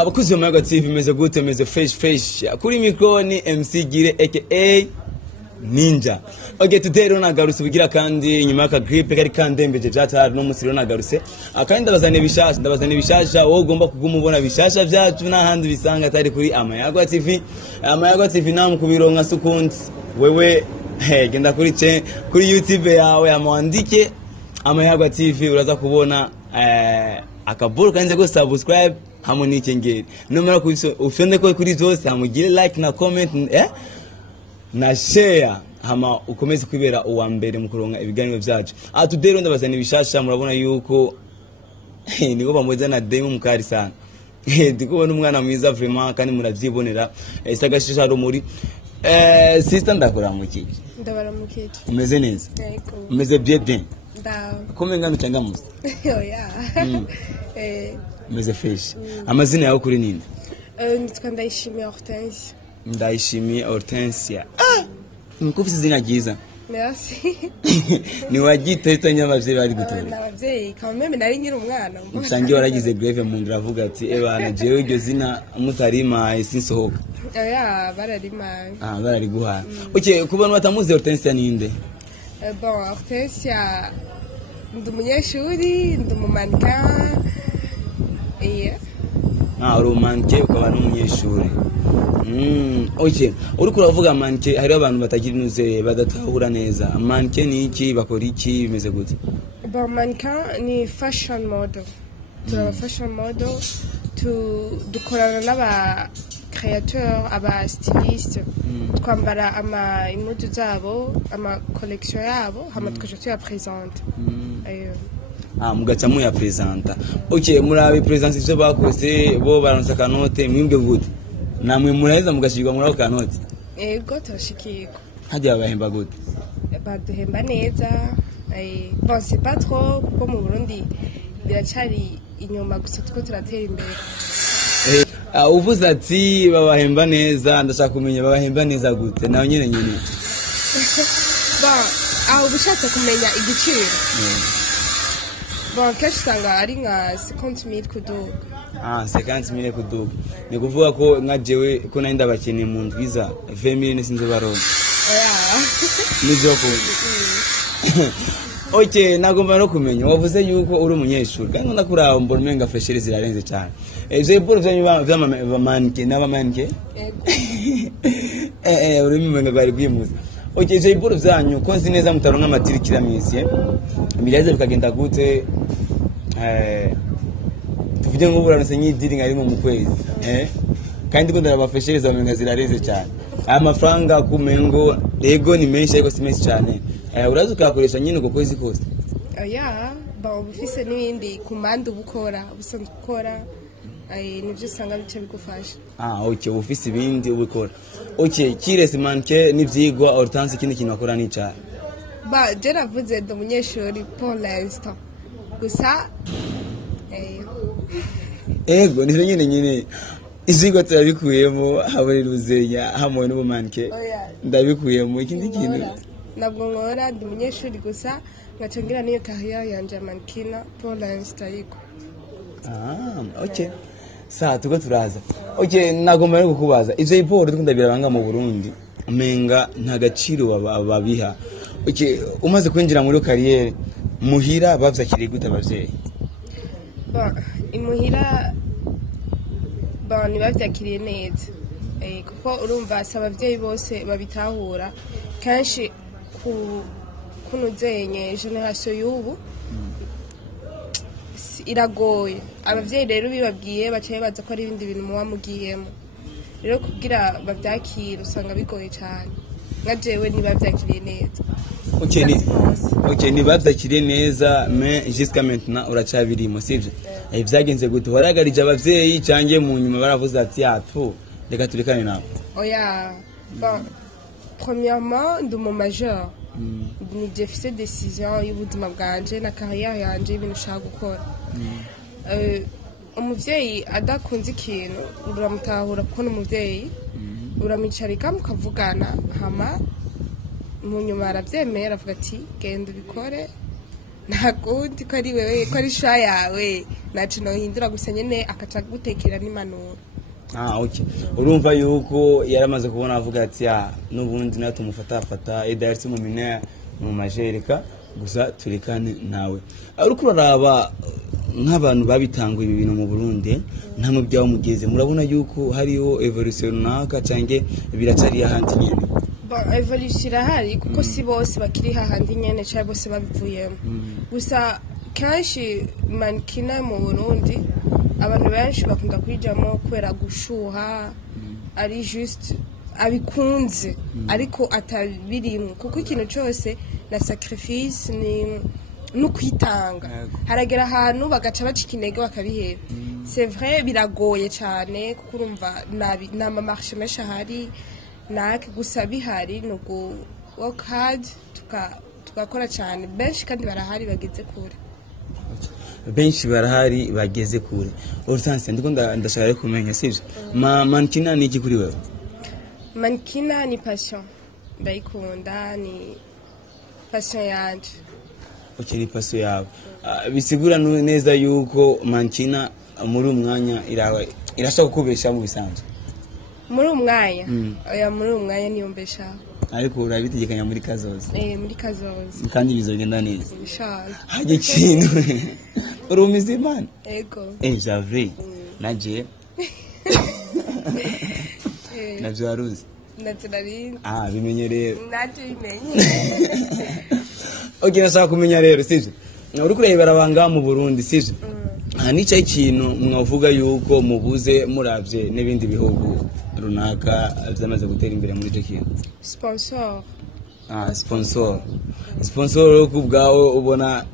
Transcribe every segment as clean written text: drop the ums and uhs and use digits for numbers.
abakozi ba Mayaga TV meze gute meze fresh kuri micro ni MC Gire aka Ninja. Okay, today rero nagarutse bugira kandi nyuma y'aka gripe kari kandembeje byatari no musiro nagarutse akandi ndabazane bishasha wowe ugomba kuguma ubona bishasha byacu n'ahandi bisanga atari kuri Mayaga TV. Mayaga TV namu kubironka sukundi wewe genda kuri YouTube yawe amwandike Mayaga TV uraza kubona akaburu kanze go subscribe hamwe n'ikengeri numara ufyonde ko kuri zose hamugire like na comment na share hama ukomeze kwibera uwa mbere mu kuronka ibiganiro byacu. Today rero ndabazana ibishasha murabona yuko niko bamuza na demo mukari sana ndikubona umwana mwiza vraiment kandi muravyibonera isagashisha rumuri sister ndakora mukiki ndabara mukiki umeze neza umeze bien kome ngano cyangwa muzi oya umeze fresh amazina yawe kuri ninde nitwa Ndayishimiye Hortensia. Ndayishimiye Hortensia mukufise zina ryiza merci ni wagite nyabavyeyi bari gutora n'abavyeyi kameme nari nkiri umwana usangiye waragize grave mu ndira avuga ati bana jewe iryo zina mutarima sinsohoka oya bararima barariguha. Okay, kubona batamuzi Hortensia ninde? Bon, Hortensia ndi umunyeshuri ndi umumannequin uri umannequin ukaba n'umunyeshuri. Okay, uriko uravuga mannequin hari abantu batagira nuze badatahura neza. Mannequin ni iki bakora iki bimeze gute? Bon, mannequin ni fashion model. Turaba fashion model dukorana n'aba créateur aba styliste twambara ama impuzu zabo ama collection yabo hama tukaje tuya presente mugaca muya presenta. Okay, murabe presence ivyo bakoze bo baransa kanote mwimbwe gute namwe muraheza mugashirwa muri ako kanote? Ego turashikirwa. Hajya bahemba gute? Baduhemba neza bon c'est pas trop kuko mu Burundi biracari inyuma gusa tuko turatera imbere. Uvuze ati babahemba neza ndashaka kumenya babahemba neza gute nawe nyene bon aho bishatse kumenya igiciro bon cash sanga ari nka 50,000 kuduga 50,000 kuduga ni kuvuga ko nka jewe ko nari ndabakene mu ndwiza 20,000 sinzo baronka nivyo ko Okay, nagomba no kumenya wavuze yuko uri umunyeshuri kandi nakuraho mbona umenga freshere zirarenze cyane. Ivyo boro vy'amannequin n'abamannequin uri mumenga bari bwimuza. Okay, ivyo boro vyanyu ko nzi neza mutaronka amatirikira misi bireze bikagenda gute tuvuge ngo buranse nyidiri ngari mu kwezi kandi ko ndara bafreshere zamenga zirarenze cyane. Amafaranga kumengo ego ni menshi ariko si menshi cyane. Uraza ukakoresha nyine uko kwezi kose? Oya, ba ubufise n'ibindi kumanda ubukora, ubusanzwe ukora nivyo usanga bice bigufasha. Okay, ubufise ibindi ubikora. Okay, kirese manke n'ivyigwa Hortensia ikindi kintu akora ni cyane. Ba je navuze ndi umunyeshuri pour l'instant. Gusa ego nivyo nyine izigo turabikuyemo habari ruzenya hamwe n'ubumanke ndabikuyemo ikindi kintu nabwo nkora ndi umunyeshuri gusa ngacengira niyo carrière yanje mannequin pour l'instant yiko. Okay, sa tuko turaza. Okay, nagomba no kukubaza ivyo iporo tukundabira banga mu Burundi menga nta gaciro babiha. Okay, umaze kwinjira muri carrière muhira bavyakiriye gute abavyeyi? Imuhira ni bavyakiriye neza kuko urumva abavyeyi bose babitahura kenshi kunuzenye generation y'ubu iragoye. Abavyeyi rero bibabwiye bacaye baza ko ari ibindi bintu muba mugiyemo rero kugira bavyakira usanga bigoye cyane. Nka jewe nibavyakiriye neza. Okay, nibavyakiriye neza mais jusqu'à maintenant uracabirimo sivyo? Vyagenze gute waragarije abavyeyi cange mu nyuma baravuze ati reka turekane nawe? Oya, bon premièrement ndi mu majeur ni defise décision y'ubuzima bwanje na carrière yanje ibintu ushaka gukora. Umuvyeyi adakunze ikintu uramutahura kuko n'umuvyeyi uramicarika mukavugana hama mu nyuma aravyemera avuga ati genda ubikore ntakundi ko ari wewe ko ari sha yawe nacu nohindura gusa nyene akaca gutekera n'impanuro. Okay. Urumva yuko yaramaze kubona avuga ati n'ubundi nayo tumufatafata Edarisi mu minaya mu majereka gusa turekane nawe. Ariko uraraba nk'abantu babitanguye ibi bintu mu Burundi nta mu byawo mugeze murabona yuko hariho evolution runaka canke biracari ahandi nyene. Evolution irahari kuko si bose bakiri hahandi nyene cyangwa bose babivuyemo. Gusa kenshi mankina mu Burundi abantu benshi bakunda kwijamo kubera gushuha ari just abikunze ariko atabirimwe kuko ikintu cyose na sacrifice ni no kwitanga haragera ahantu bagaca bacika intege bakabihera. C'est vrai biragoye cyane kuko urumva nama marché menshi ahari nake gusa bihari nuko work hard tukakora cyane benshi kandi barahari bageze kure. Benshi barahari bageze kure. Hortense ndiko ndashaka kumenya sivyo mankina ni iki kuri wewe? Mankina ni passion ndayikunda ni passion yanje. Okay, ni passion yawe. Bisigura neza yuko mankina muri umwanya irashaka kubesha mu bisanzwe muri umwanya oya muri umwanya niyombesha ariko urabitegekanya muri kazoza muri kazoza kandi bizogenda neza inshallah haje ikintu urumize imana ego javre naje navyo aruzi naturally bimenye rero naje bimenye. Okay, nashaka kumenya rero sivyo uri kureba barabanga mu Burundi sivyo nica ikintu mwavuga yuko mubuze muravye n'ibindi bihugu runaka byamaze gutera imbere muri cyo kintu? Sponsor sponsor kubgawe ubona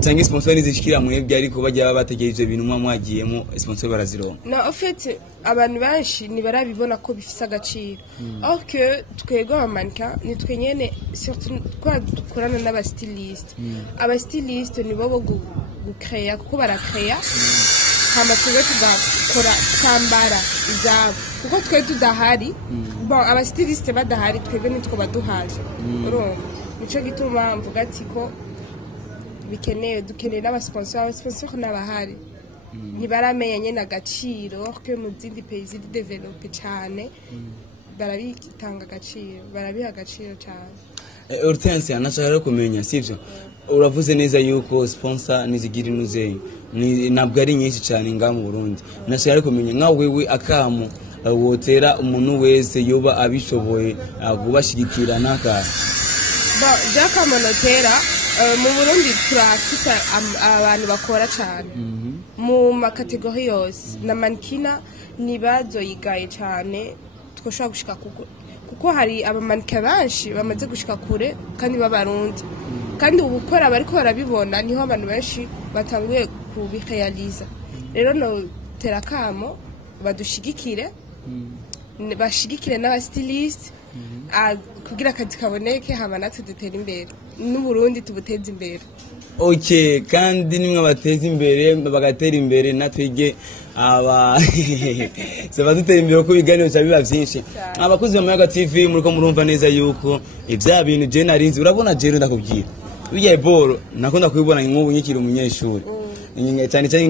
cyangwa sponsor nizishikira mwebwe ariko bajya bategereje ibintu mwagiyemo sponsor barazironka? No, en fait abantu benshi ni barabibona ko bifise agaciro or que twego amanka ni twenyene surtout kwa dukorana n'aba stylist aba stylist ni bo gucrea kuko barakrea hama twebwe tugakora kambara izabo kuko twe tudahari bon aba stylist badahari twebwe nitwo baduhaje urumva nico gituma mvuga ati ko dukeneye n'abasponsor n'abahari ntibaramenya nyene agaciro ko mu zindi pays ziri develope cyane barabitanga agaciro barabiha agaciro cyane. Hortense anashaka kumenya sivyo uravuze neza yuko sponsor nizigira inuze nabwo ari nyinshi cyane nga mu Burundi nashaka kumenya nka wewe akamu wotera umuntu wese yoba abishoboye kubashigikira naka jaka monotera mu Burundi turakisa abantu bakora cyane mu makategori yose na mankina nibazo yigaye cyane twoshobora gushika kuko hari abamanika benshi bamaze gushika kure kandi b'abarundi kandi ubukora bariko barabibona niho abantu benshi batanguye kubirealiza. Rero no terakamo badushigikire bashigikire n'aba stylist kugira akazi kaboneke hama natwe dutera imbere n'Uburundi tubuteza imbere. Okay, kandi nimwe bateza imbere bagatera imbere natwige saba dutera imbere ko biganiro cyabiba byinshi. Abakozi ba Mayaga TV muriko murumva neza yuko ivya bintu je narinzi urabona je ndakubwira bijya boro nakunda kubibona nk'ubu nyikiri umunyeshuri cyane cyane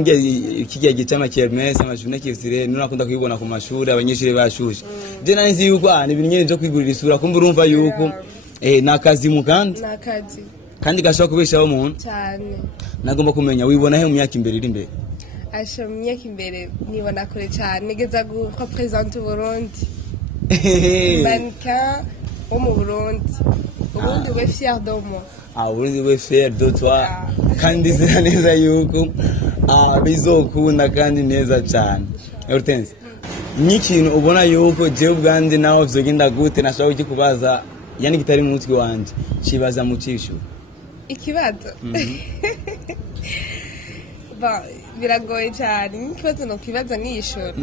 ikigiye gitama kermesse amashuri kivsire nakunda kubibona ku mashuri abanyeshuri bashushe je narinzi yuko ni ibintu nyene byo kwigurira isura kumva urumva yuko nakazi mukandi nakazi kandi gashobora kubeshaho umuntu cyane. Nagomba kumenya wibona he mu myaka imbere iri imbere? Asha mu myaka imbere nibona kure cyane nigeza gupresenter Burundi manka wo mu Burundi ubundi we fier de moi ubundi we fier de toi kandi zira neza yuko bizokunda kandi neza cyane. Hortense n'ikintu ubona yuko je ubwanje naho vyogenda gute nashaka kikubaza yani kitari mu mutwe wanje kibaza mu cisho ikibazo biragoye cyane n'ikibazo no kwibaza nk'ishoro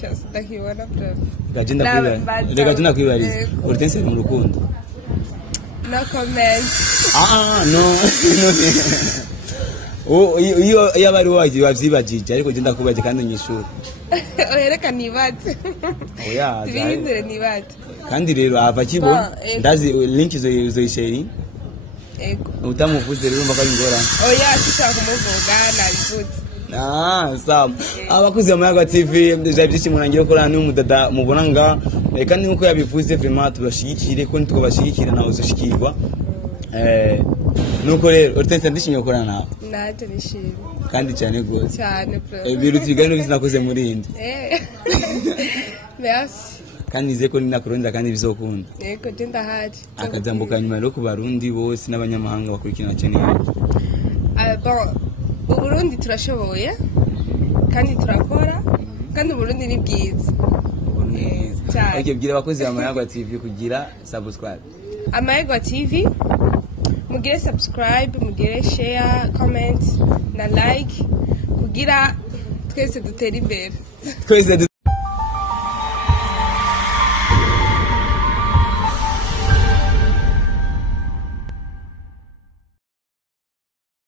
cyose ndakibona bro rega tunakwibariza Hortense mu rukundo? No comment. No iyo abari waje bavyibagije ariko je ndakubaje kandi nyishuri ohereka nibaze tubihindure nibaze kandi rero ava kibo ndazi link zoyisheri ego utamuvuze rero mbaka ingorane oya sishaka kumuvuga nabivuze sawa abakuze mu Mayaga TV deja byinshi munangiye ko n'umudada mubona nga kandi nuko yabivuze vraiment tubashigikire ko ntitubashigikira nawe uzoshikirwa nuko rero Hortense ndishimye gukorana nawe naje nishimye kandi cyane gose cyane ibintu twiganira bizinakoze muri indi merci kandi nize ko ninakurunda kandi bizokunda yego je ndahari akazambuka nyuma rero ku barundi bose n'abanyamahanga bakurikirana cyane bon Uburundi turashoboye kandi turakora kandi Uburundi ni bwiza okay bwira abakozi ba Mayaga TV kugira subscribe Mayaga TV mugire subscribe mugire share comment na like kugira twese dutere imbere twese